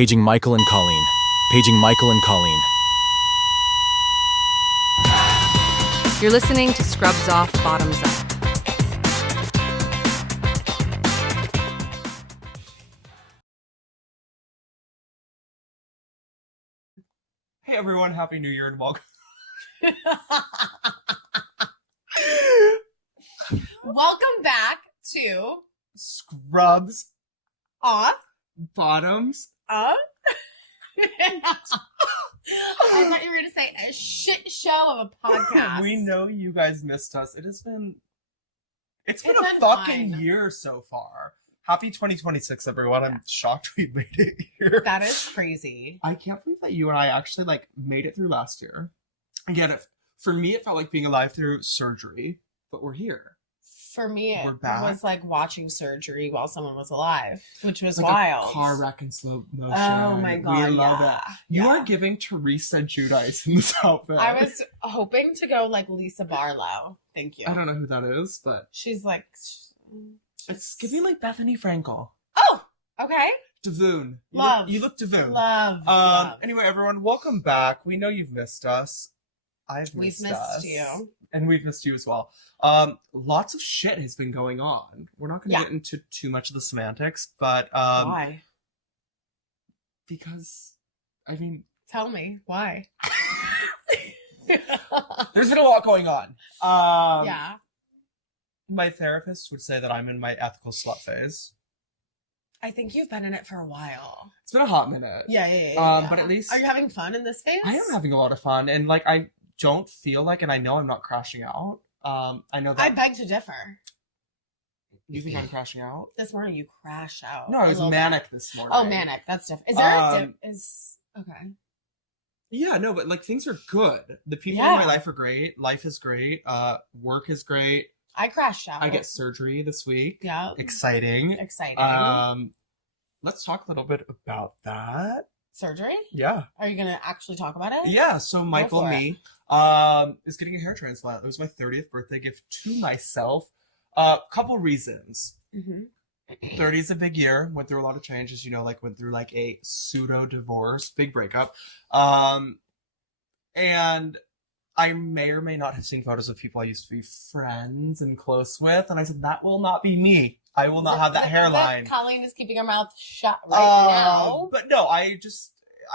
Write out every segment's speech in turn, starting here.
Paging Michael and Colleen. Paging Michael and Colleen. You're listening to Scrubs Off, Bottoms Up. Hey everyone, Happy New Year and welcome. Welcome back to Scrubs Off, Bottoms. Up. I thought you were going to say a shit show of a podcast. We know you guys missed us. It's been a been fucking fine. year so far. Happy 2026, everyone. I'm shocked we made it here. That is crazy. I can't believe that you and I actually made it through last year. Again, for me, it felt like being alive through surgery, but we're here. For me, We're it back. was like watching surgery while someone was alive, which was It's like wild. a car wreck in slow motion. Oh my God, we love yeah. it. You Yeah. are giving Teresa Giudice in this outfit. I was hoping to go like Lisa Barlow. Thank you. I don't know who that is, but She's like... it's giving like Bethany Frankel. Oh, okay. Davoon. Love. You look Davoon. Love. Anyway, everyone, welcome back. We know you've missed us. We've missed you. And we've missed you as well. Lots of shit has been going on. We're not going to get into too much of the semantics, but Why? because, I mean, Tell me. Why? there's been a lot going on. Yeah. My therapist would say that I'm in my ethical slut phase. I think you've been in it for a while. It's been a hot minute. Yeah. But at least Are you having fun in this phase? I am having a lot of fun, and I don't feel like, and I know I'm not crashing out. I know that. I beg to differ. You think I'm crashing out? This morning you crash out. No, I a was little manic bit. this morning. Oh, manic. That's different. Is there a Um, okay. Yeah, no, but things are good. The people in my life are great. Life is great. Work is great. I crashed out. I get surgery this week. Yeah. Exciting. Exciting. Let's talk a little bit about that. Surgery? Yeah. Are you gonna actually talk about it? Yeah, so Michael for me is getting a hair transplant. It was my 30th birthday gift to myself. Couple reasons. Mm-hmm. 30 is a big year. Went through a lot of changes, went through a pseudo divorce, big breakup. And I may or may not have seen photos of people I used to be friends and close with, and I said, that will not be me. I will not have that hairline. Colleen is keeping her mouth shut right now. But no, I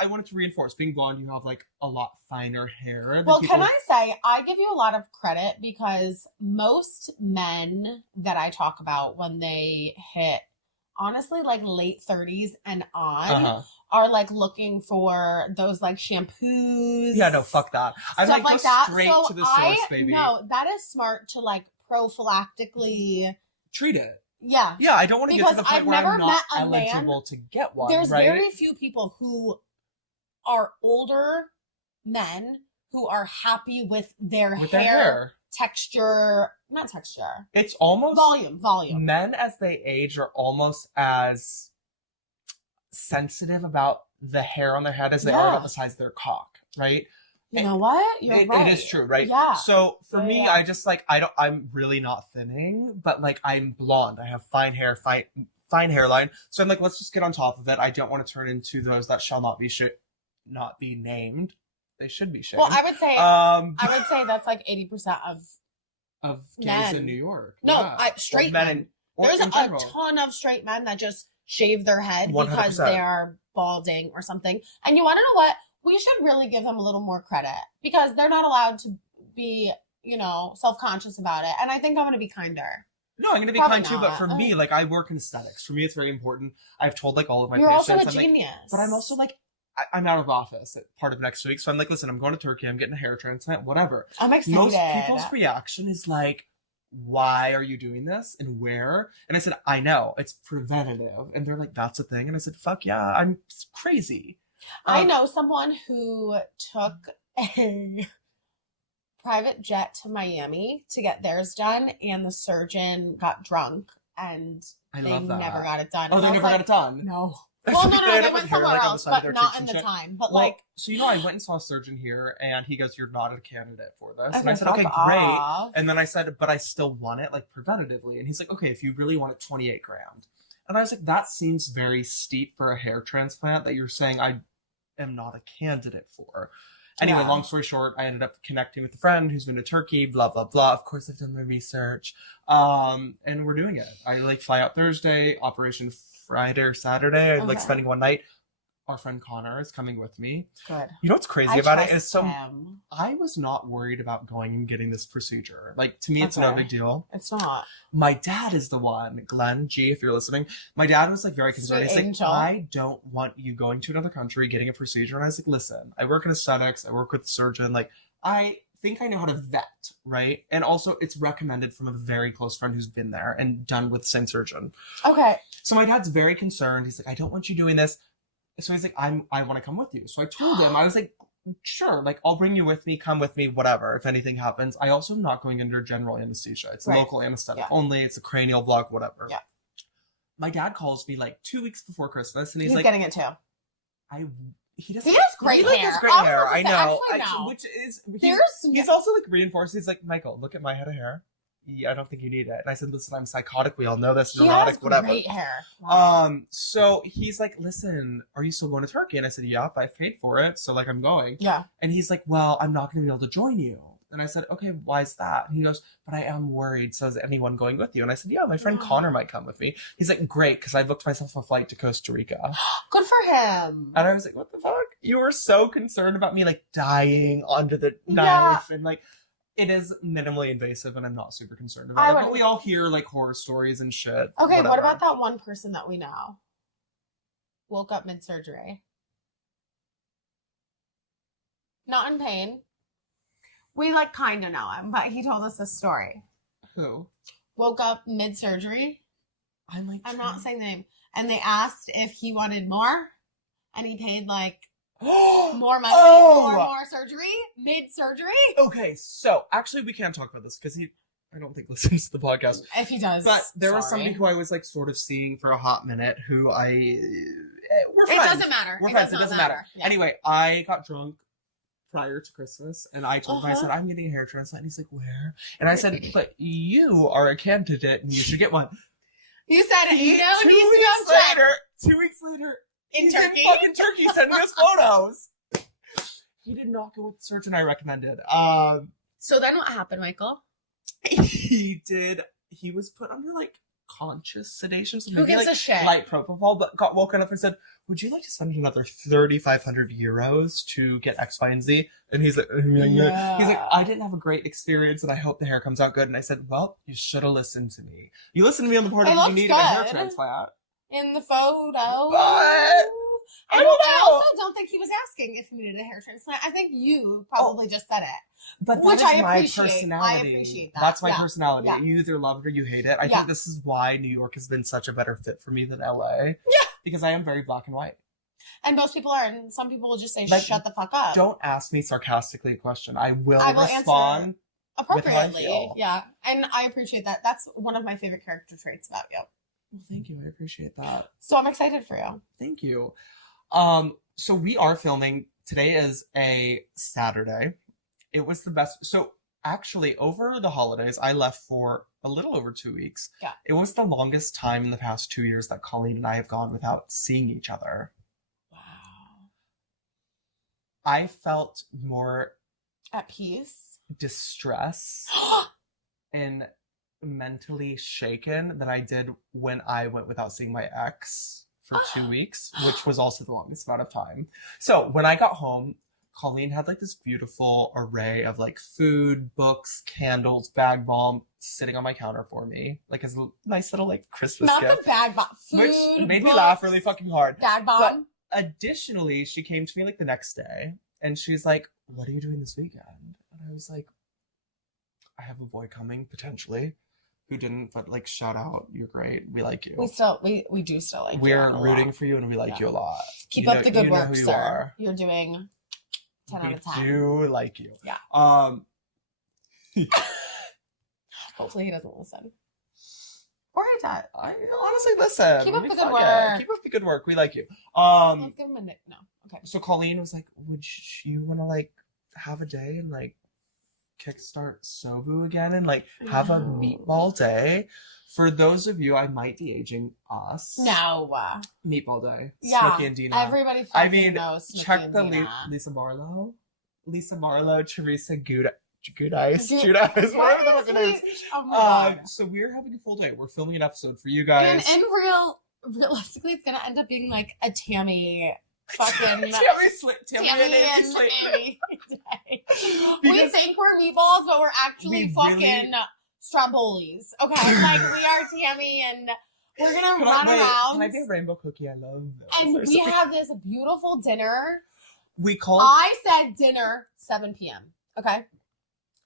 wanted to reinforce, being blonde, you have a lot finer hair. than Well, people can I say, I give you a lot of credit because most men that I talk about when they hit, honestly, late 30s and on, are looking for those shampoos. Yeah, no, fuck that. I Stuff go like that. straight So to the source, baby. No, that is smart to prophylactically Treat it. Yeah. Yeah, I don't want to get to the Because point where I've I'm not never met a eligible to get one, There's right? very few people who are older men who are happy with their hair texture, not texture. It's almost volume. Men as they age are almost as sensitive about the hair on their head as they are about the size of their cock, right? You know what? You're right. It is true, right? Yeah. So for me, yeah. I just I'm really not thinning, but I'm blonde. I have fine hair, fine hairline. So I'm let's just get on top of it. I don't want to turn into those that shall not be named. They should be shamed. Well, I would say that's 80% of gays men. in New York. No, Yeah. straight Or men. or There's in a general. ton of straight men that just shave their head 100%. because they are balding or something. And you want to know what? We should really give them a little more credit because they're not allowed to be, self-conscious about it. And I think I'm going to be kinder. No, I'm going to be Probably kind too, but not. for me, I work in aesthetics. For me, it's very important. I've told all of my You're patients. also a I'm genius. but I'm also I'm out of office at part of next week. So I'm listen, I'm going to Turkey. I'm getting a hair transplant, whatever. I'm excited. Most people's reaction is why are you doing this and where? And I said, I know, it's preventative. And they're that's a thing. And I said, fuck yeah, I'm crazy. I know someone who took a private jet to Miami to get theirs done, and the surgeon got drunk, and I they love that. never got it done. Oh, And they I never was got it done? No. So Well, no, they they end up went with hair, somewhere on the else, side of but their not cheeks in and the shit. time. But Well, so I went and saw a surgeon here, and he goes, "You're not a candidate for this." And I said, fuck "Okay, great." off. And then I said, "But I still want it, preventatively." And he's like, "Okay, if you really want it, 28 grand." And I was like, that seems very steep for a hair transplant that you're saying I am not a candidate for. Anyway, long story short, I ended up connecting with a friend who's been to Turkey, blah, blah, blah. Of course, I've done my research. And we're doing it. I like fly out Thursday, operation Friday or Saturday. I'm like spending one night. Our friend Connor is coming with me. Good. You know what's crazy about it is him. I was not worried about going and getting this procedure. Like, to me, it's no big deal. It's not. My dad is the one, Glenn G, if you're listening. My dad was like very concerned. He's like, I don't want you going to another country, getting a procedure. And I was like, listen, I work in aesthetics. I work with a surgeon. Like, I think I know how to vet, right? And also it's recommended from a very close friend who's been there and done with the same surgeon. Okay. So my dad's very concerned. He's like, I don't want you doing this. So he's like, I want to come with you. So I told him, I was like, sure, like, I'll bring you with me, come with me, whatever, if anything happens. I also am not going under general anesthesia. It's local anesthetic only. It's a cranial block, whatever. Yeah. My dad calls me like 2 weeks before Christmas, and he's like, getting it too. He has great hair. hair. Has great hair. I know. Which is he's also like reinforced. He's like, Michael, look at my head of hair. I don't think you need it. And I said, listen, I'm psychotic. We all know this. Neurotic, whatever. Great hair. Wow. So he's like, listen, are you still going to Turkey? And I said, yep, I've paid for it. So like, I'm going. Yeah. And he's like, well, I'm not going to be able to join you. And I said, okay, why is that? And he goes, but I am worried. So is anyone going with you? And I said, yeah, my friend Connor might come with me. He's like, great, because I booked myself a flight to Costa Rica. Good for him. And I was like, what the fuck? You were so concerned about me like dying under the knife and like, it is minimally invasive, and I'm not super concerned about it. But we all hear like horror stories and shit. Okay, whatever. What about that one person that we know? Woke up mid-surgery. Not in pain. We like kind of know him, but he told us this story. Who? Woke up mid-surgery. I'm not saying the name. And they asked if he wanted more, and he paid like more money for more surgery, mid-surgery. Okay, so actually we can't talk about this because I don't think listens to the podcast. If he does, but there was somebody who I was like sort of seeing for a hot minute who we're friends. It doesn't matter. We're friends. It doesn't matter. Yeah. Anyway, I got drunk prior to Christmas, and I told him, I said, I'm getting a hair transplant. And he's like, where? And I said, but you are a candidate and you should get one. You said it. You know, 2 weeks later. In Turkey? In fucking Turkey sending us photos. He did not go with the surgeon I recommended. So then what happened, Michael? He was put under like conscious sedation. So who gives a shit? Light propofol, but got woken up and said, would you like to spend another 3,500 euros to get X, Y, and Z? And he's like, yeah. He's like, I didn't have a great experience and I hope the hair comes out good. And I said, well, you should have listened to me. You listened to me on the part of you needed a hair transplant. In the photo. But I don't know. I also don't think he was asking if he needed a hair transplant. I think you probably just said it. But which I appreciate. My personality. I appreciate that. That's my personality. Yeah. You either love it or you hate it. I think this is why New York has been such a better fit for me than LA. Yeah. Because I am very black and white. And most people are, and some people will just say, shut the fuck up. Don't ask me sarcastically a question. I will respond appropriately. Yeah. And I appreciate that. That's one of my favorite character traits about you. Well, thank you. I appreciate that. So I'm excited for you. Thank you. So we are filming. Today is a Saturday. It was the best. So actually, over the holidays, I left for a little over 2 weeks. Yeah. It was the longest time in the past 2 years that Colleen and I have gone without seeing each other. Wow. I felt more at peace, distress, and mentally shaken than I did when I went without seeing my ex for 2 weeks, which was also the longest amount of time. So when I got home, Colleen had like this beautiful array of like food, books, candles, bag balm sitting on my counter for me, like as a nice little like Christmas gift. Not the bag balm, food, which made books, me laugh really fucking hard. Bag balm. But additionally, she came to me like the next day and she's like, "What are you doing this weekend?" And I was like, "I have a boy coming potentially." Who didn't, but like, shout out, you're great. We like you. We do still like you. We're rooting for you and we like you a lot. Keep up the good work, sir. You're doing 10 out of 10. We do like you. Yeah. Hopefully he doesn't listen. Or he does. I honestly listen. Keep up the good work. Keep up the good work. We like you. Let's give him a no. Okay. So Colleen was like, would you want to like have a day and like kickstart SOBU again and like have a meatball day. For those of you, I might be aging us. No. Meatball day. Yeah. Smokey and Dina. Everybody fucking knows Smokey check and the Dina. Lisa Marlowe, Teresa Goodice, whatever the fuck it is. Oh my God. So we're having a full day. We're filming an episode for you guys. And realistically, it's gonna end up being like a Tammy fucking Tammy and Amy day. We think we're meatballs, but we're actually fucking Strombolis. Okay, like we are Tammy, and we're gonna run around. Can I get a rainbow cookie? I love those. And we have this beautiful dinner. I said dinner 7 p.m. Okay.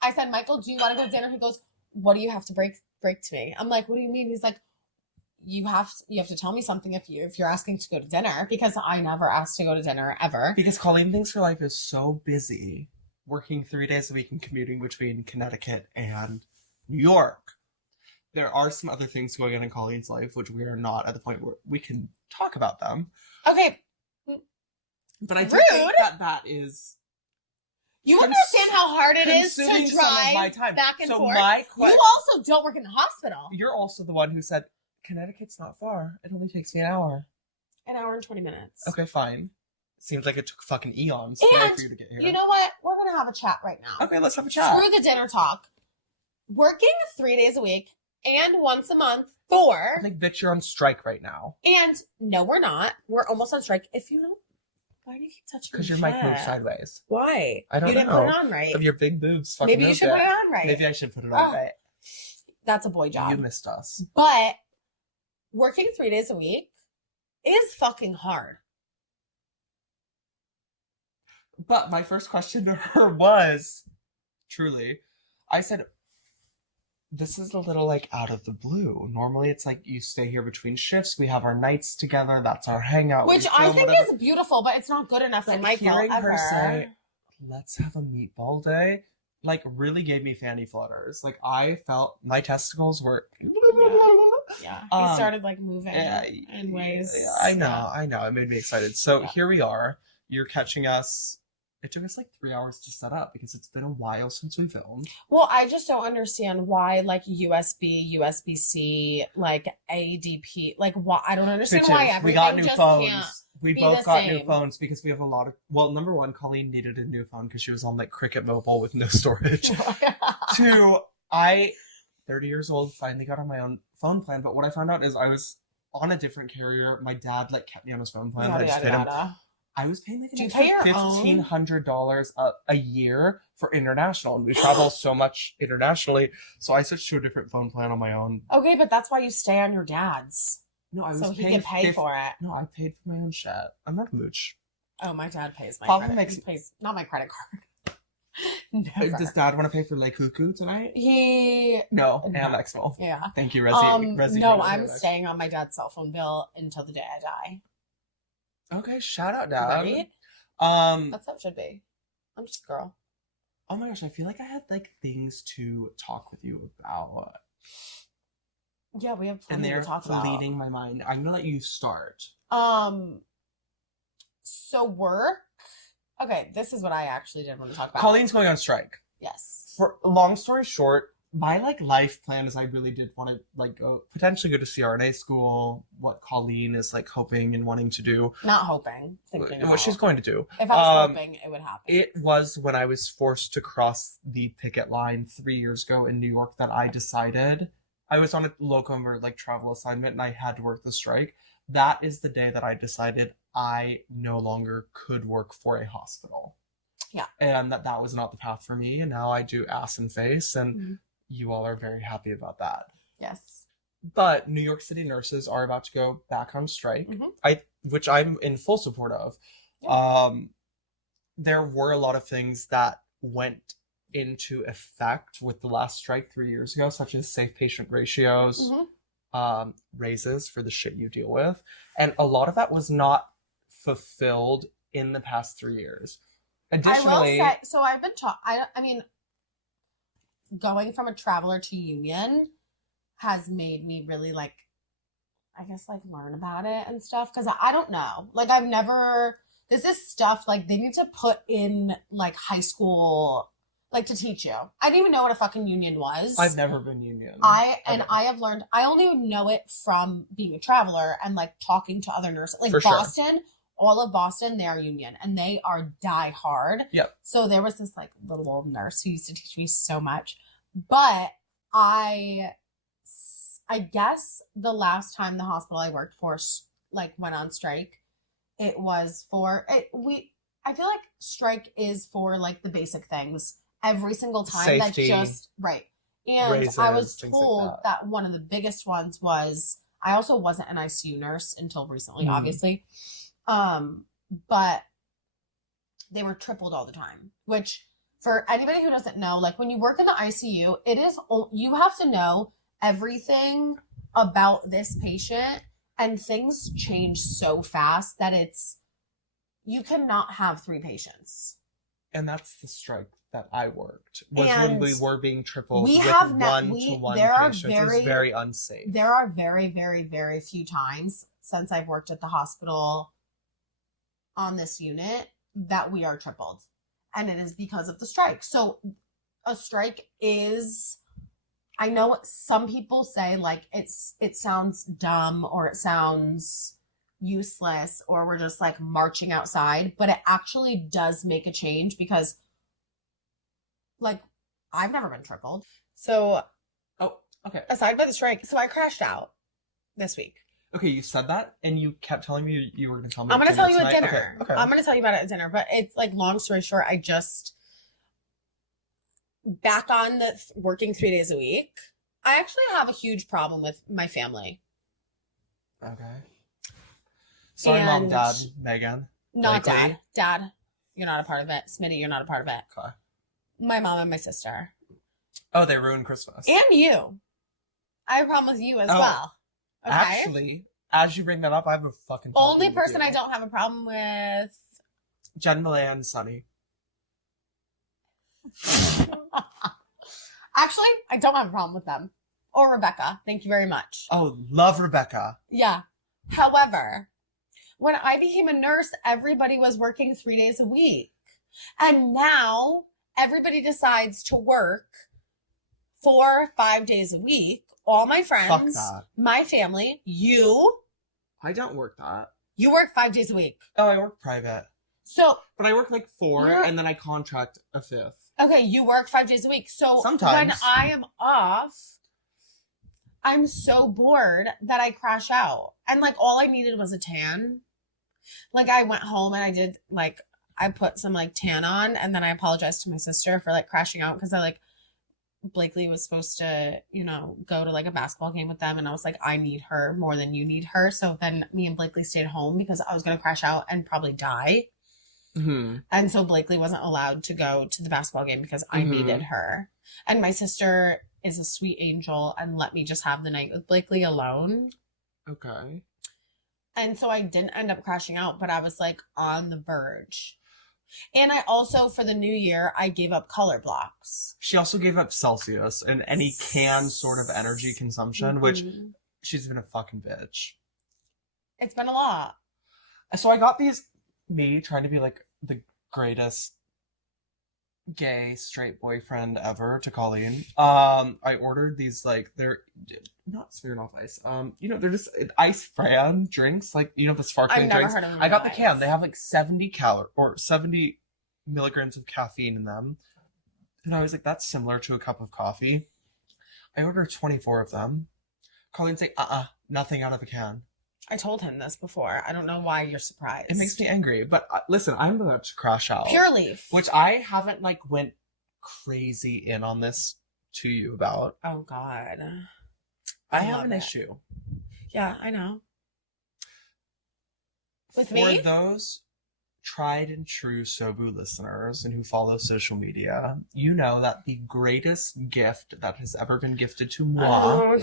I said, Michael, do you want to go to dinner? He goes, what do you have to break to me? I'm like, what do you mean? He's like, you have to tell me something if you're asking to go to dinner, because I never asked to go to dinner ever. Because Colleen thinks her life is so busy, working 3 days a week and commuting between Connecticut and New York. There are some other things going on in Colleen's life, which we are not at the point where we can talk about them. Okay. But I do think that is... You understand how hard it is to drive back and forth? You also don't work in the hospital. You're also the one who said, Connecticut's not far. It only takes me an hour. An hour and 20 minutes. Okay, fine. Seems like it took fucking eons for you to get here. You know what? We're going to have a chat right now. Okay, let's have a chat. Screw the dinner talk. Working 3 days a week and once a month for... I think, bitch, you're on strike right now. And no, we're not. We're almost on strike. If you don't... Why do you keep touching Because your mic moves sideways. Why? I don't know. You didn't put it on right. Of your big boobs. Maybe you should put it on right. Maybe I should put it on right. That's a boy job. You missed us. But working 3 days a week is fucking hard. But my first question to her was, truly, I said, this is a little like out of the blue. Normally it's like you stay here between shifts. We have our nights together. That's our hangout. Which I think is beautiful, but it's not good enough for Michael hearing ever. her say, let's have a meatball day, like really gave me Fanny Flutters. Like I felt my testicles were... Yeah, he started like moving in ways. Yeah, I know. It made me excited. So here we are. You're catching us. It took us like 3 hours to set up because it's been a while since we filmed. Well, I just don't understand why like USB, USB-C, like ADP, like why I don't understand why everything we got new just phones. can't We be both the got same. new phones because we have a lot of... Well, number one, Colleen needed a new phone because she was on like Cricket Mobile with no storage. 2, I, 30 years old, finally got on my own phone plan. But what I found out is I was on a different carrier. My dad like kept me on his phone plan. I was paying like an extra $1,500 a year for international, and we travel so much internationally. So I switched to a different phone plan on my own. Okay, but that's why you stay on your dad's. No, I was so he can pay for it. No, I paid for my own shit. I'm not a mooch. Oh, my dad pays my Papa credit. He pays not my credit card. Never. Does Dad want to pay for like cuckoo tonight? No. Amex will. Yeah. Thank you, Resi. No, I'm staying on my dad's cell phone bill until the day I die. Okay, shout out, Dad. Right? That's how it should be. I'm just a girl. Oh my gosh, I feel like I had like things to talk with you about. Yeah, we have plenty to talk about. And they're leading my mind. I'm gonna let you start. So work. Okay, this is what I actually did want to talk about. Colleen's going on strike. Yes. For long story short, my like life plan is I really did want to like potentially go to CRNA school. What Colleen is like hoping and wanting to do. Not hoping, thinking about. What she's going to do. If I was hoping, it would happen. It was when I was forced to cross the picket line 3 years ago in New York that I decided I was on a locum or like travel assignment and I had to work the strike. That is the day that I decided I no longer could work for a hospital. Yeah. And that was not the path for me. And now I do ass and face and you all are very happy about that. Yes. But New York City nurses are about to go back on strike, which I'm in full support of. Yeah. There were a lot of things that went into effect with the last strike 3 years ago, such as safe patient ratios, raises for the shit you deal with. And a lot of that was not fulfilled in the past 3 years. Additionally, I will say, so I've been I mean, going from a traveler to union has made me really like, I guess like learn about it and stuff. Cause I don't know, like this is stuff like they need to put in like high school like to teach you. I didn't even know what a fucking union was. I've never been union. I have learned, I only know it from being a traveler and like talking to other nurses. Like Boston, all of Boston, they are union and they are die hard. Yep. So there was this like little old nurse who used to teach me so much. But I guess the last time the hospital I worked for like went on strike, it was for I feel like strike is for like the basic things every single time. Safety, that just right. And raises, I was like told that. that one of the biggest ones was, I also wasn't an ICU nurse until recently, obviously. But they were tripled all the time, which for anybody who doesn't know, like when you work in the ICU, you have to know everything about this patient, and things change so fast that you cannot have 3 patients. And that's the strike that I worked, was when we were being tripled with one-to-one patients. It was very unsafe. There are very, very, very few times since I've worked at the hospital on this unit that we are tripled. And it is because of the strike. So a strike is, I know some people say like it sounds dumb or it sounds useless or we're just like marching outside, but it actually does make a change because like I've never been tripled. So okay. Aside by the strike, so I crashed out this week. Okay, you said that and you kept telling me you were going to tell me. I'm going to tell you at dinner. Okay. I'm going to tell you about it at dinner, but it's like long story short, I just back on the working 3 days a week. I actually have a huge problem with my family. Okay. Sorry, Mom, Dad, Megan. Not Blakely. Dad, you're not a part of it. Smitty, you're not a part of it. Okay. My mom and my sister. Oh, they ruined Christmas. And you. I have a problem with you as well. Okay? Actually, as you bring that up, I have a fucking problem Only with person you. I don't have a problem with. Jen, Malay, and Sunny. Actually, I don't have a problem with them. Or Rebecca. Thank you very much. Oh, love Rebecca. Yeah. However, when I became a nurse, everybody was working 3 days a week. And now everybody decides to work 4 or 5 days a week. All my friends, my family, you. I don't work that. You work 5 days a week. Oh, I work private. So. But I work like 4 and then I contract a 5th. Okay, you work 5 days a week. So sometimes when I am off, I'm so bored that I crash out. And like all I needed was a tan. Like I went home and I did like, I put some like tan on and then I apologized to my sister for like crashing out because I like, Blakely was supposed to, go to like a basketball game with them. And I was like, I need her more than you need her. So then me and Blakely stayed home because I was going to crash out and probably die. Mm-hmm. And so Blakely wasn't allowed to go to the basketball game because I needed her. And my sister is a sweet angel and let me just have the night with Blakely alone. Okay. And so I didn't end up crashing out, but I was like on the verge. And I also, for the new year, I gave up color blocks. She also gave up Celsius and any canned sort of energy consumption, which she's been a fucking bitch. It's been a lot. So I got me trying to be like the greatest gay straight boyfriend ever to Colleen. I ordered these like, they're not Smirnoff Ice. They're just ice brand drinks, like the sparkling I've never drinks. heard of them. I got the can. They have like 70 milligrams of caffeine in them. And I was like, that's similar to a cup of coffee. I ordered 24 of them. Colleen's like, nothing out of a can. I told him this before. I don't know why you're surprised. It makes me angry. But listen, I'm about to crash out. Pure Leaf. Which I haven't went crazy in on this to you about. Oh, God. I have an issue. Yeah, I know. With For me? those tried and true SOBU listeners and who follow social media, you know that the greatest gift that has ever been gifted to moi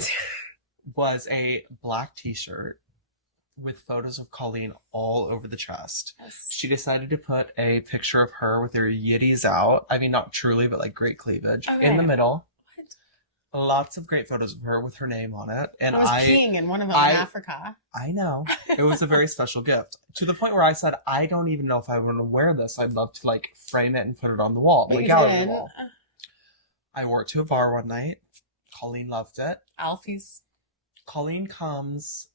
was a black t-shirt with photos of Colleen all over the chest. Yes. She decided to put a picture of her with her yitties out. I mean, not truly, but great cleavage in the middle. What? Lots of great photos of her with her name on it. And I was peeing in one of them in Africa. I know. It was a very special gift. To the point where I said, I don't even know if I want to wear this. I'd love to frame it and put it on the wall. But you gallery did. wall. I wore it to a bar one night. Colleen loved it. Alfie's. Colleen comes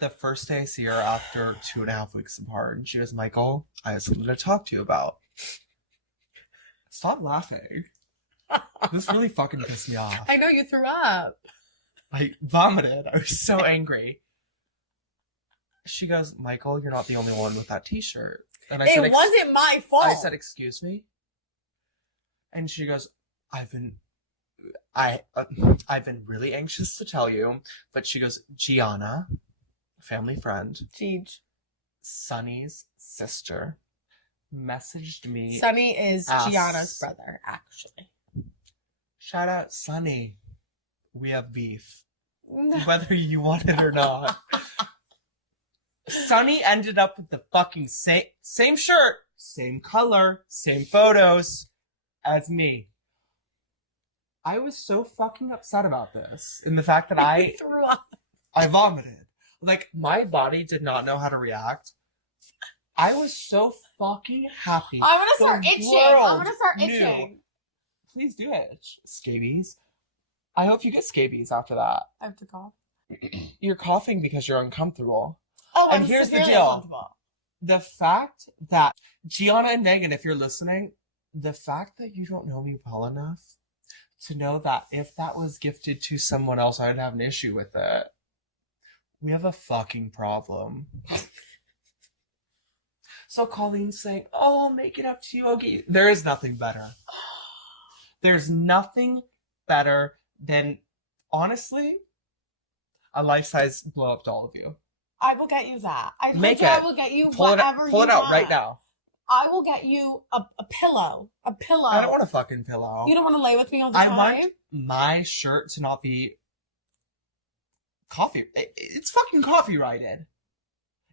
the first day I see her after 2.5 weeks apart, and she goes, Michael, I have something to talk to you about. Stop laughing. This really fucking pissed me off. I know, you threw up. I vomited. I was so angry. She goes, Michael, you're not the only one with that t-shirt. And I said, It wasn't my fault. I said, excuse me? And she goes, I've been really anxious to tell you, but she goes, Gianna, family friend, Jeej. Sunny's sister, messaged me. Sunny is Gianna's brother, actually. Shout out, Sunny. We have beef. Whether you want it or not. Sunny ended up with the fucking same shirt, same color, same photos as me. I was so fucking upset about this. And the fact that I threw up. I vomited. Like, my body did not know how to react. I was so fucking happy. I'm gonna start itching. I'm gonna start itching. Please do it. Scabies. I hope you get scabies after that. I have to cough. You're coughing because you're uncomfortable. Oh, And I'm here's the severely deal. uncomfortable. The fact that, Gianna and Megan, if you're listening, the fact that you don't know me well enough to know that if that was gifted to someone else, I'd have an issue with it. We have a fucking problem. So Colleen's saying, oh, I'll make it up to you. I'll get you. There is nothing better. There's nothing better than, honestly, a life-size blow-up doll of you. I will get you that. I told Make you it. I will get you Pull whatever it out want. right now. I will get you a pillow. A pillow. I don't want a fucking pillow. You don't want to lay with me all the I time? want my shirt to not be coffee. It's fucking copyrighted.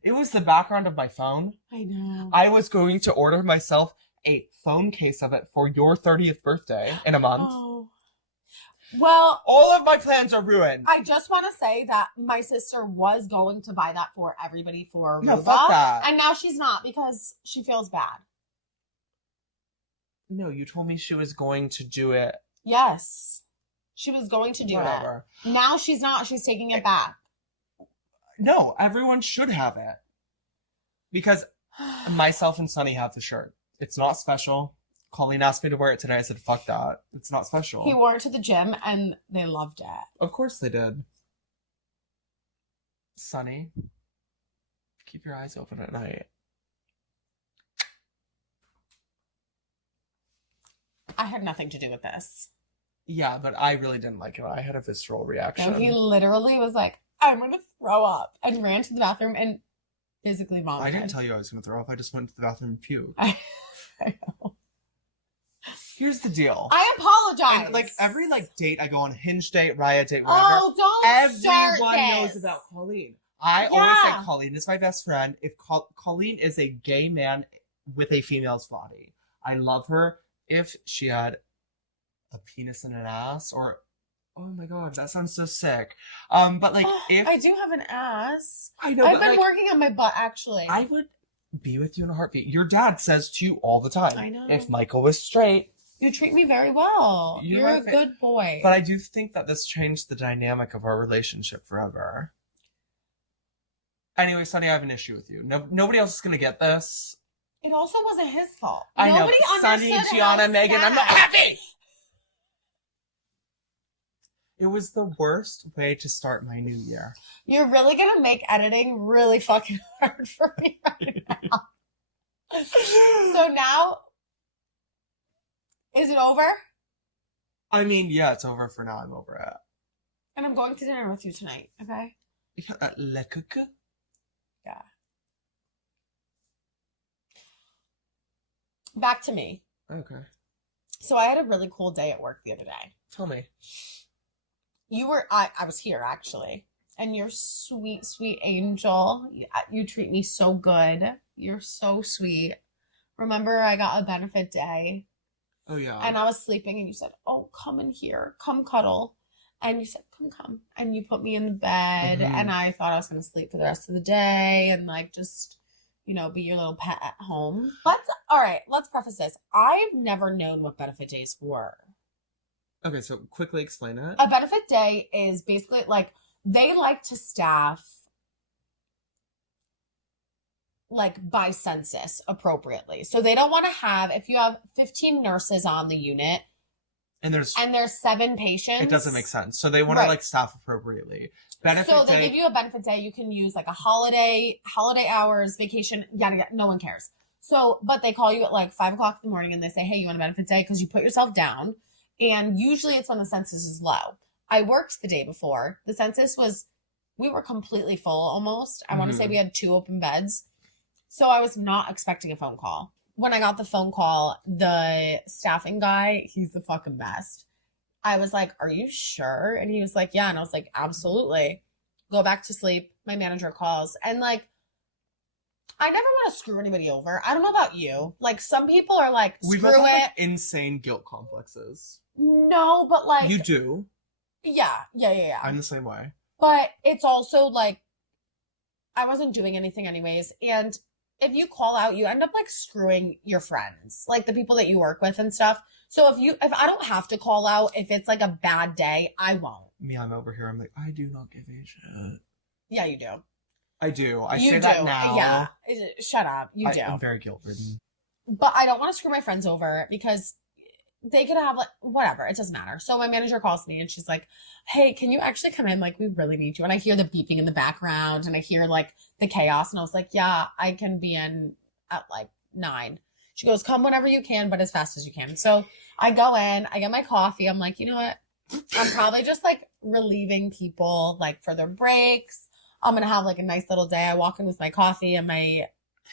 It was the background of my phone. I know. I was going to order myself a phone case of it for your 30th birthday in a month. Oh. Well, All of my plans are ruined. I just want to say that my sister was going to buy that for everybody for No, Aruba, fuck that. and now she's not because she feels bad. No, you told me she was going to do it. Yes. She was going to do Whatever. it. Now she's not. She's taking it back. No, everyone should have it. Because myself and Sunny have the shirt. It's not special. Colleen asked me to wear it today. I said, fuck that. It's not special. He wore it to the gym and they loved it. Of course they did. Sunny, keep your eyes open at night. I had nothing to do with this. Yeah, but I really didn't like it. I had a visceral reaction. No, he literally was like, I'm going to throw up, and ran to the bathroom and physically vomited. I didn't tell you I was going to throw up. I just went to the bathroom and puked. I know. Here's the deal. I apologize. And, like, every date I go on, Hinge date, Riot date, whatever. Oh, don't start Everyone knows this. about Colleen. I always say Colleen is my best friend. If Colleen is a gay man with a female's body, I love her. If she had a penis and an ass, or oh my god, that sounds so sick. But like, if I do have an ass, I know, I've been working on my butt actually. I would be with you in a heartbeat. Your dad says to you all the time. I know. If Michael was straight, you treat me very well. You're a good boy. But I do think that this changed the dynamic of our relationship forever. Anyway, Sonny, I have an issue with you. Nobody else is gonna get this. It also wasn't his fault. I Nobody know, Sonny, understood Gianna, how Megan, sad. I'm not happy! It was the worst way to start my new year. You're really gonna make editing really fucking hard for me right now. So now, is it over? I mean, yeah, it's over for now. I'm over it. And I'm going to dinner with you tonight, okay? Le cuckoo? Yeah. Back to me. Okay. So I had a really cool day at work the other day. Tell me. I was here actually. And you're sweet, sweet angel. You treat me so good. You're so sweet. Remember I got a benefit day Oh, yeah. and I was sleeping and you said, oh, come in here. Come cuddle. And you said, come. And you put me in the bed and I thought I was going to sleep for the rest of the day and just, be your little pet at home. Let's preface this. I've never known what benefit days were. Okay, so quickly explain it. A benefit day is basically like they like to staff like by census appropriately. So they don't want to have, if you have 15 nurses on the unit and there's 7 patients, it doesn't make sense. So they want to like staff appropriately. So they give you a benefit day. You can use like a holiday hours, vacation, yada yada. No one cares. So, but they call you at like 5 o'clock in the morning and they say, hey, you want a benefit day? Because you put yourself down. And usually it's when the census is low. I worked the day before. The census we were completely full almost. I want to say we had 2 open beds. So I was not expecting a phone call. When I got the phone call, the staffing guy, he's the fucking best. I was like, are you sure? And he was like, yeah. And I was like, absolutely. Go back to sleep. My manager calls. And like, I never want to screw anybody over. I don't know about you. Like, some people are like, screw we both have, it. like, insane guilt complexes. No, but like. You do. Yeah. I'm the same way. But it's also like, I wasn't doing anything anyways. And if you call out, you end up like screwing your friends, like the people that you work with and stuff. So if I don't have to call out, if it's like a bad day, I won't. Me, I'm over here. I'm like, I do not give a shit. Yeah, you do. I do. I You say do. that now. Yeah. Shut up. You do. I'm very guilt-ridden. But I don't want to screw my friends over because they could have like, whatever. It doesn't matter. So my manager calls me and she's like, hey, can you actually come in? Like, we really need you. And I hear the beeping in the background and I hear like the chaos. And I was like, yeah, I can be in at like 9. She goes, come whenever you can, but as fast as you can. So I go in, I get my coffee. I'm like, you know what? I'm probably just like relieving people like for their breaks. I'm going to have like a nice little day. I walk in with my coffee and my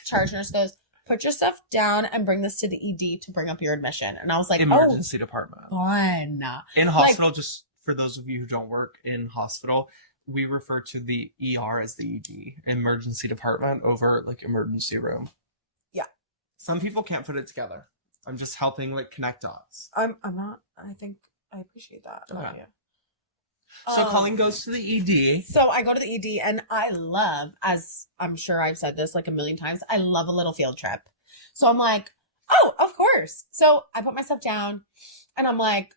charge nurse goes, put your stuff down and bring this to the ED to bring up your admission. And I was like, emergency department. Fun. In hospital, like, just for those of you who don't work in hospital, we refer to the ER as the ED, emergency department, over like emergency room. Yeah. Some people can't put it together. I'm just helping like connect dots. I'm not. I think I appreciate that. Okay. So Colleen goes to the ED. So I go to the ED and I love, as I'm sure I've said this like a million times, I love a little field trip. So I'm like, oh, of course. So I put myself down and I'm like,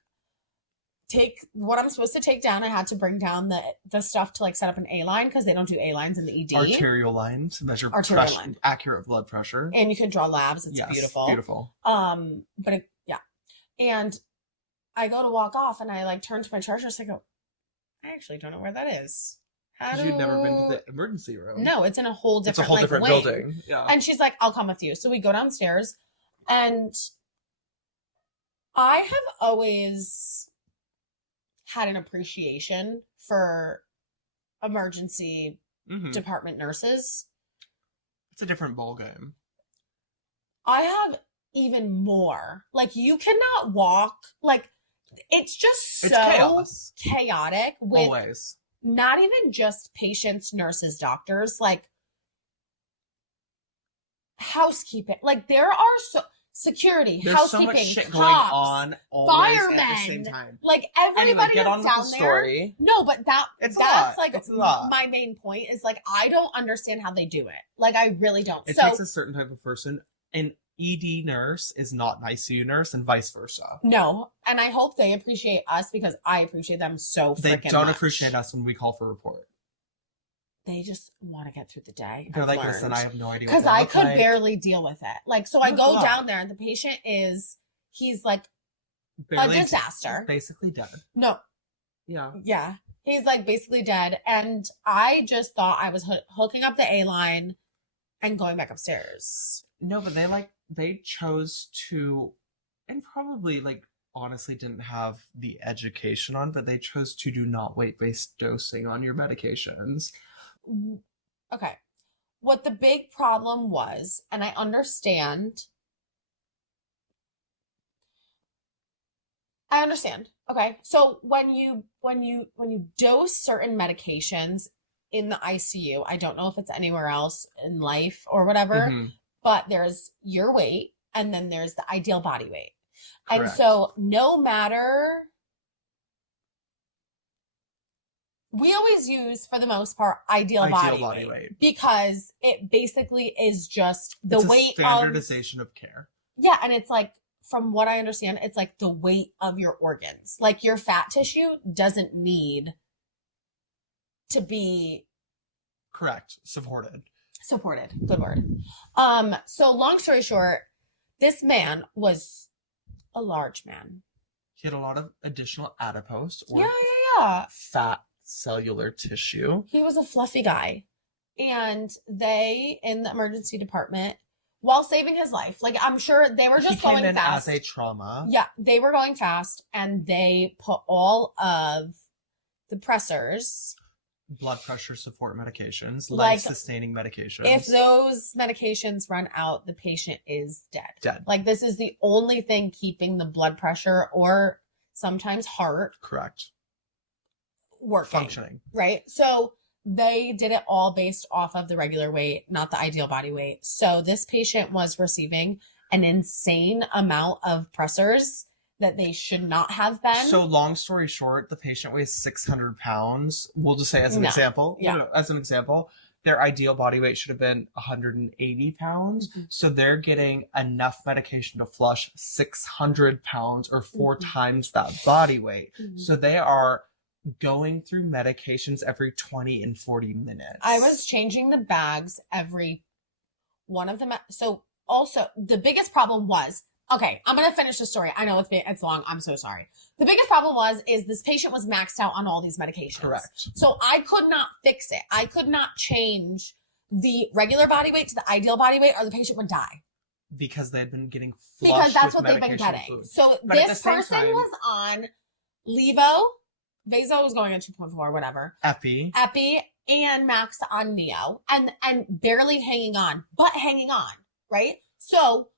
take what I'm supposed to take down. I had to bring down the stuff to like set up an A line because they don't do A lines in the ED. Arterial line to measure accurate blood pressure. And you can draw labs. It's beautiful. Beautiful. But yeah. And I go to walk off and I like turn to my charge nurse. I go, I actually don't know where that is. Because you'd never been to the emergency room. No, it's in a whole different, it's a whole different wing. building. Yeah. And she's like, I'll come with you. So we go downstairs and I have always had an appreciation for emergency department nurses. It's a different ballgame. I have even more. Like, you cannot walk. Like, it's just so chaotic with always. Not even just patients, nurses, doctors, like housekeeping. Like, there are security, there's housekeeping, so much shit cops, going on firemen, at the same time. Like, everybody get on that's with down the story. there. No, but that's like my main point is like, I don't understand how they do it. Like, I really don't. It takes a certain type of person. An ED nurse is not an ICU nurse and vice versa. No. And I hope they appreciate us because I appreciate them so freaking much. They don't appreciate us when we call for report. They just want to get through the day. They're like, listen, I have no idea. Because I could barely deal with it. Like, so I go down there and the patient he's like barely a disaster. Basically dead. No. Yeah. Yeah. He's like basically dead. And I just thought I was hooking up the A line and going back upstairs. No, but they chose to, and probably like honestly didn't have the education on, but they chose to do not weight-based dosing on your medications. Okay. What the big problem was, and I understand. Okay. So when you dose certain medications in the ICU, I don't know if it's anywhere else in life or whatever, but there's your weight and then there's the ideal body weight. Correct. And so no matter, we always use, for the most part, ideal body weight because it basically is just the weight standardization of care. Yeah, and it's like from what I understand, it's like the weight of your organs. Like your fat tissue doesn't need to be Correct. Supported. Good word. So long story short, this man was a large man. He had a lot of additional adipose or Yeah. fat cellular tissue. He was a fluffy guy. And they, in the emergency department, while saving his life, like I'm sure they were just going fast. As a trauma. Yeah, they were going fast, and they put all of the pressors, Blood pressure support medications, Like, life-sustaining medications. if those medications run out, the patient is dead. Dead. Like this is the only thing keeping the blood pressure or sometimes heart Correct. working. Functioning. Right? So they did it all based off of the regular weight, not the ideal body weight. So this patient was receiving an insane amount of pressors that they should not have been. So long story short, the patient weighs 600 pounds. We'll just say as an No. example. Yeah. No, as an example, their ideal body weight should have been 180 pounds. Mhm. So they're getting enough medication to flush 600 pounds or 4 Mhm. times that body weight. Mhm. So they are going through medications every 20 and 40 minutes. I was changing the bags every one of them. So also the biggest problem was, okay, I'm going to finish the story. I know it's long. I'm so sorry. The biggest problem is this patient was maxed out on all these medications. Correct. So I could not fix it. I could not change the regular body weight to the ideal body weight or the patient would die. Because they've been getting flushed Because that's with what they've been medication getting. fluid. So But at the this same person time- was on Levo. Vaso was going at 2.4, whatever. Epi. Epi and Max on Neo and barely hanging on, but hanging on, right? So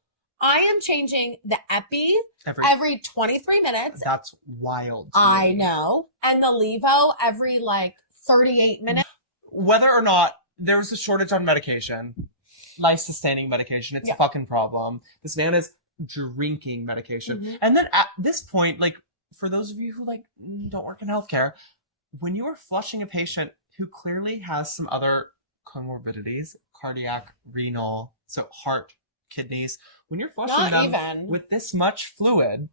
I am changing the Epi every 23 minutes. That's wild. to I me. know. And the Levo every like 38 minutes. Whether or not there was a shortage on medication, life-sustaining medication, it's Yeah. a fucking problem. This man is drinking medication. Mhm. And then at this point, like, for those of you who like don't work in healthcare, when you are flushing a patient who clearly has some other comorbidities, cardiac, renal, so heart, kidneys, when you're flushing Not them even. with this much fluid,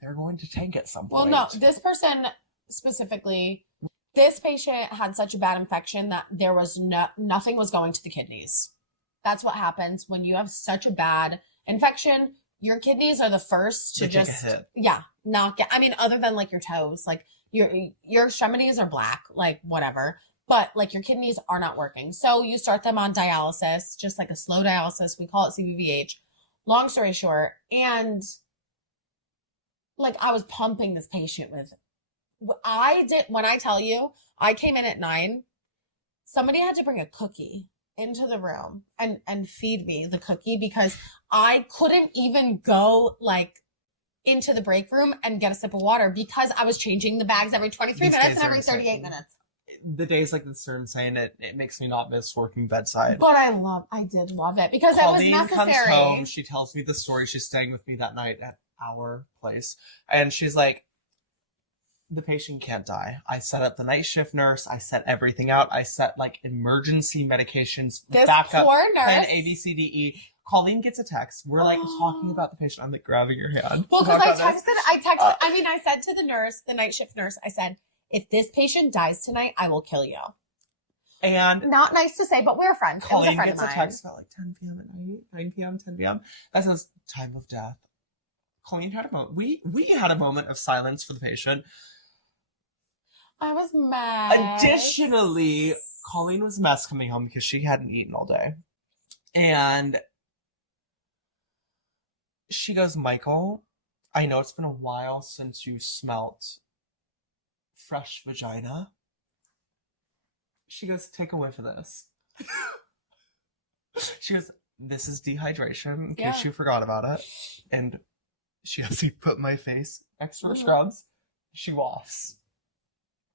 they're going to tank at some Well, point. no, this person specifically, this patient had such a bad infection that there was nothing was going to the kidneys. That's what happens when you have such a bad infection. Your kidneys are the first to They take a just hit. not get. I mean, other than like your toes, like your extremities are black, like whatever. But like your kidneys are not working, so you start them on dialysis, just like a slow dialysis. We call it CVVH. Long story short, and like I was pumping this patient with. I did when I tell you I came in at 9. Somebody had to bring a cookie into the room and feed me the cookie because I couldn't even go like into the break room and get a sip of water because I was changing the bags every 23 These minutes days and are every insane. 38 minutes. The days like this are insane. It makes me not miss working bedside. But I did love it because Colleen it was comes necessary. home. She tells me the story. She's staying with me that night at our place. And she's like, the patient can't die. I set up the night shift nurse. I set everything out. I set like emergency medications, This backup, poor plan nurse. A, B, C, D, E. Colleen gets a text. We're like talking about the patient. I'm like grabbing her hand. Well, because Talk about this. I said to the nurse, the night shift nurse, I said, if this patient dies tonight, I will kill you. And Not nice to say, but we're friends. It was a Colleen friend gets of a mine. text about like 10 p.m. at night, 9 p.m., 10 p.m. That says time of death. Colleen had a moment. We had a moment of silence for the patient. I was mad. Additionally, Colleen was a mess coming home because she hadn't eaten all day. And she goes, Michael, I know it's been a while since you smelt fresh vagina. She goes, take a whiff of this. She goes, this is dehydration, in Yeah. case you forgot about it. And she goes, you put my face next to her Mhm. scrubs. She wafts.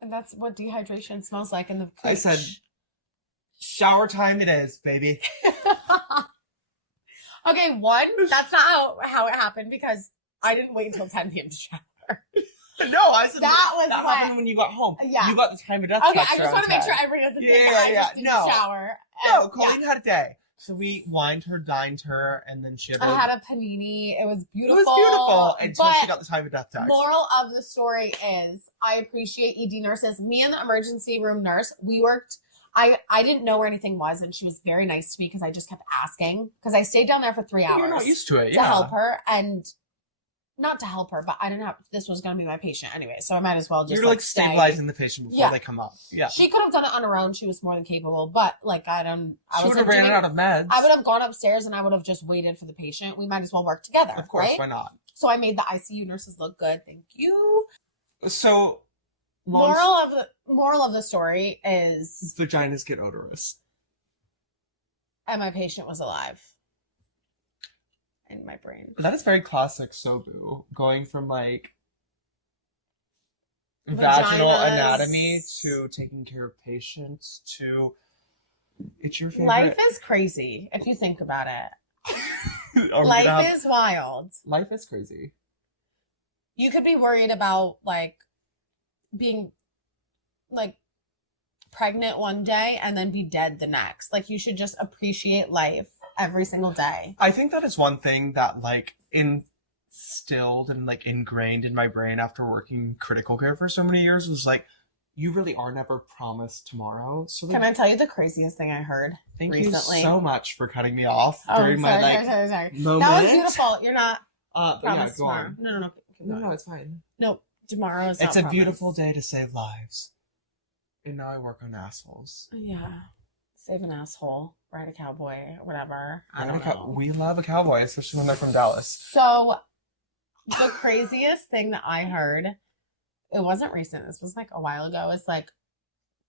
And that's what dehydration smells like in the I said, shower time it is, baby. okay, one, that's not how it happened because I didn't wait until 10 p.m. to shower. No, I said That was that what- happened when you got home. Yeah. You got the time of death. Okay, I text just want to around make sure 10. everybody doesn't Yeah, think that I yeah, just didn't no. shower. No, And- Colleen had a day. So we wined her, dined her, and then she had I had a panini. It was beautiful. It was beautiful until she got the time of death text. Moral of the story is I appreciate ED nurses. Me and the emergency room nurse, we worked. I didn't know where anything was, and she was very nice to me because I just kept asking. Because I stayed down there for 3 hours. You're not used to it, to help her, and not to help her, but I didn't have. This was going to be my patient anyway, so I might as well just. You're like stabilizing the patient before they come up. Yeah, she could have done it on her own. She was more than capable, but like she would have ran out of meds. I would have gone upstairs and I would have just waited for the patient. We might as well work together. Of course, right? Why not? So I made the ICU nurses look good. Thank you. So, moral of the story is vaginas get odorous, and my patient was alive. In my brain. That is very classic SOBU. Going from like Vaginas. Vaginal anatomy to taking care of patients to it's your favorite. Life is crazy if you think about it. Life is wild. Life is crazy. You could be worried about like being like pregnant one day and then be dead the next. Like you should just appreciate life every single day. I think that is one thing that like instilled and like ingrained in my brain after working critical care for so many years was like, you really are never promised tomorrow. So like, can I tell you the craziest thing I heard recently? You so much for cutting me off during sorry. moment. That was beautiful. You're not promised go tomorrow. on. No, it's fine. No, tomorrow is not It's a promised. beautiful day to save lives. And now I work on assholes. Yeah. Save an asshole, ride a cowboy, whatever. I don't know. We love a cowboy, especially when they're from Dallas. So, the craziest thing that I heard, it wasn't recent, this was like a while ago, is like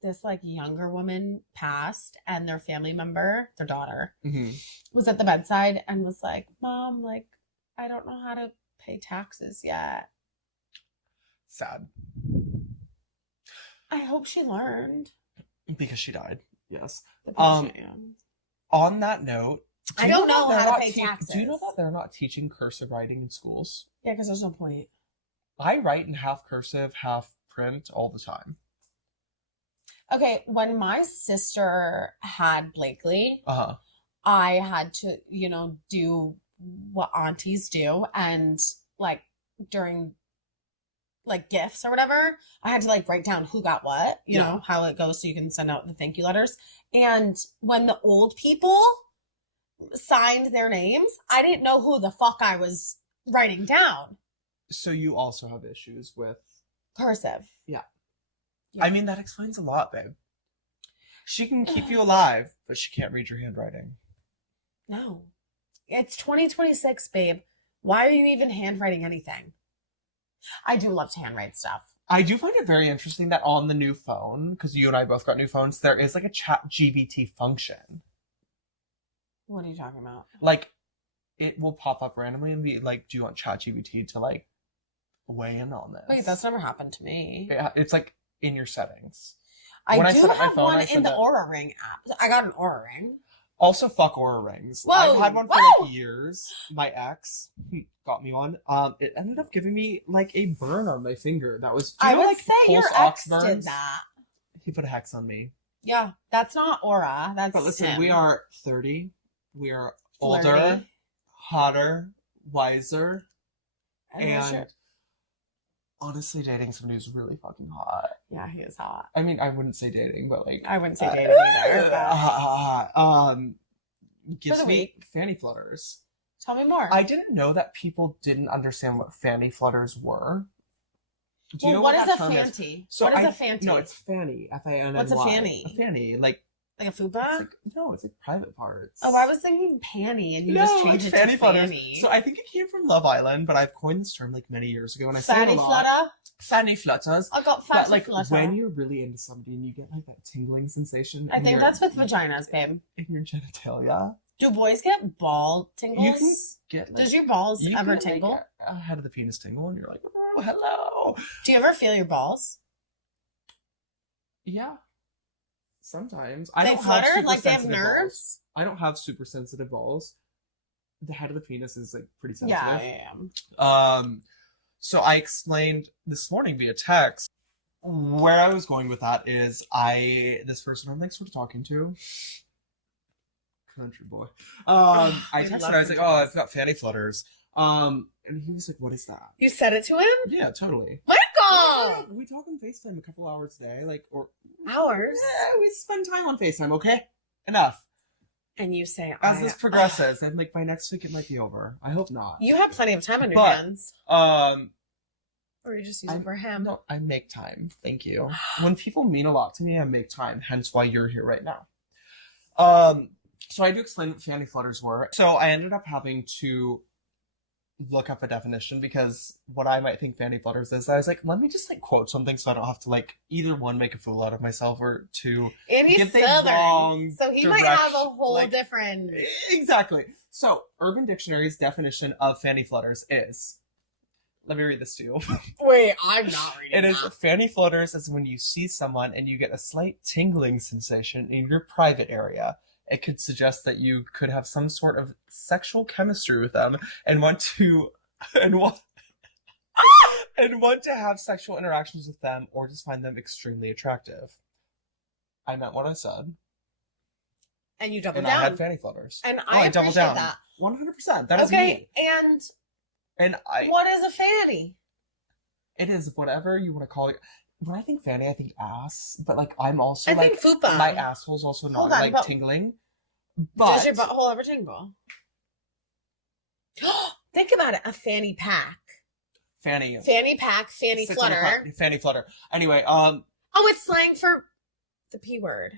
this like younger woman passed and their family member, their daughter, was at the bedside and was like, Mom, like, I don't know how to pay taxes yet. Sad. I hope she learned. Because she died. Yes. On that note, I don't know how to pay taxes. Do you know that they're not teaching cursive writing in schools? Yeah, because there's no point. I write in half cursive, half print all the time. Okay, when my sister had Blakely, I had to, do what aunties do, and like during like gifts or whatever, I had to like write down who got what, you know, how it goes so you can send out the thank you letters. And when the old people signed their names, I didn't know who the fuck I was writing down. So you also have issues with cursive. Yeah. I mean, that explains a lot, babe. She can keep you alive, but she can't read your handwriting. No. It's 2026, babe. Why are you even handwriting anything? I do love to handwrite stuff. I do find it very interesting that on the new phone, because you and I both got new phones, there is like a chat GBT function. What are you talking about? Like, it will pop up randomly and be like, do you want chat GBT to like weigh in on this? Wait, that's never happened to me. It's like in your settings. I do have one in the Aura Ring app. I got an Aura Ring. Also, fuck Aura Rings. Whoa, I've had one for like years. My ex got me one. It ended up giving me like a burn on my finger. That was. I would say your ex did that. He put a hex on me. Yeah, that's not Aura. That's. But listen, him. We are 30. We are Flirty. older, hotter, wiser, and honestly, dating somebody who's really fucking hot. Yeah, he is hot. I mean, I wouldn't say dating, but like I wouldn't say dating either. Gives me Fanny Flutters. Tell me more. I didn't know that people didn't understand what Fanny Flutters were. Do you know what is a fanty? So what is a fanty? No, it's fanny. Fanny. What's a fanny? A fanny, like a fupa? No, it's like private parts. Oh, I was thinking panty, and you just changed it to fanny. Flutters. So I think it came from Love Island, but I've coined this term like many years ago, and I say it a lot. Flutter. Fanny Flutters. I got Fanny like, Flutter. When you're really into somebody and you get like that tingling sensation. I think that's with vaginas, babe. In your genitalia. Do boys get ball tingles? You can get. Does your balls ever tingle? Like, head of the penis tingle, and you're like, oh, hello. Do you ever feel your balls? Yeah. Sometimes. They flutter like they have nerves? Balls. I don't have super sensitive balls. The head of the penis is like pretty sensitive. Yeah. So I explained this morning via text. Where I was going with that is this person I'm like sort of talking to Country boy. I texted love him. I was like, country "Oh, boys. I've got Fanny Flutters." And he was like, "What is that?" You said it to him? Yeah, totally. Michael! We talk on FaceTime a couple hours a day, or Hours? yeah, we spend time on FaceTime. Okay, enough. And you say, As this progresses, and like by next week it might be over. I hope not. you have plenty of time on your But, hands. Or you just use it for him. No, I make time. Thank you. When people mean a lot to me, I make time. Hence why you're here right now. So I do explain what Fanny Flutters were. So I ended up having to look up a definition because what I might think Fanny Flutters is, I was like, let me just like quote something so I don't have to like either one make a fool out of myself or two And he's give the Southern, wrong so he might have a direction, whole like- different... Exactly. So Urban Dictionary's definition of Fanny Flutters is, let me read this to you. Wait, I'm not reading It is that. Fanny Flutters is when you see someone and you get a slight tingling sensation in your private area. It could suggest that you could have some sort of sexual chemistry with them and want to and want to have sexual interactions with them or just find them extremely attractive. I meant what I said. And you doubled And down. I had Fanny Flutters. And Oh, I doubled appreciate down. that. 100%. That is me. Okay, And what is a fanny? it is whatever you want to call it. When I think fanny, I think ass. But like I'm also I like think fupa. my asshole's also not Hold on, like but- tingling. But Does your butthole ever tingle? Think about it. A fanny pack. Fanny. Fanny pack, fanny sits on the flutter. front. Fanny flutter. Anyway, Oh, it's slang for the P word.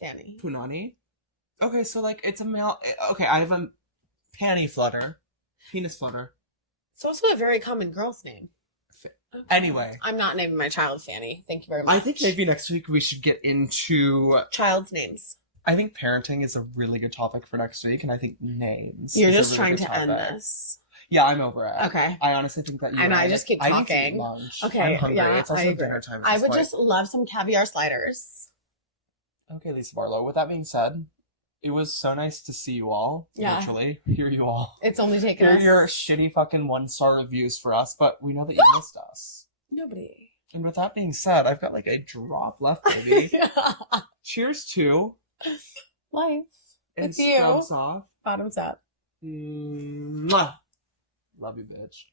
Fanny. punani. Okay, so like it's a male. Okay, I have a panty flutter, penis flutter. It's also a very common girl's name. Okay. Anyway. I'm not naming my child Fanny. Thank you very much. I think maybe next week we should get into. Child's names. I think parenting is a really good topic for next week, and I think names. You're is a just really trying good to end topic. this. Yeah, I'm over it. Okay. I honestly think that you And I just keep I need to eat talking. lunch. Okay, I'm hungry. yeah, It's also I agree. dinner time. at I this would point. just love some caviar sliders. Okay, Lisa Barlow. With that being said, it was so nice to see you all. Yeah. Virtually. Hear you all. It's only taken Hear us... your shitty fucking 1-star reviews for us, but we know that you missed us. Nobody. And with that being said, I've got like a drop left, baby. Cheers to Life. and With you. scrubs off. Bottoms up. Mwah. Love you, bitch.